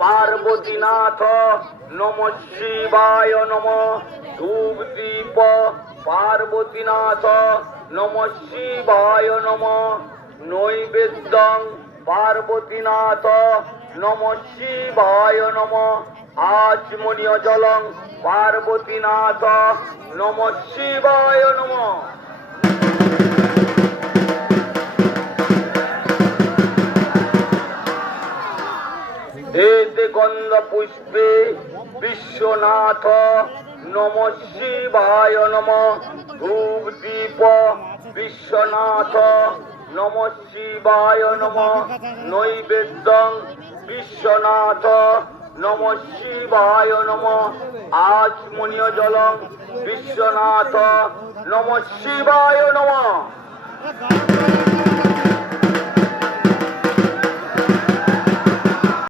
পার্বতীনাথ নমঃ শিবায় নমঃ। ধূপ দীপ পার্বতীনাথ নমঃ শিবায় নমঃ। নৈবেদ্যং পার্বতীনাথ নমঃ শিবায় নমঃ। আচমনীয় জলং পার্বতীনাথ নমঃ শিবায় নমঃ। এতে গন্ধ পুষ্পে বিশ্বনাথ নমঃ শিবায় নমঃ। ধূপ দীপ বিশ্বনাথ নমঃ শিবায় নমঃ। নৈবেদ্যং বিশ্বনাথ নমঃ শিবায় নমঃ। আচমনীয় জলং বিশ্বনাথ নমঃ শিবায় নমঃ।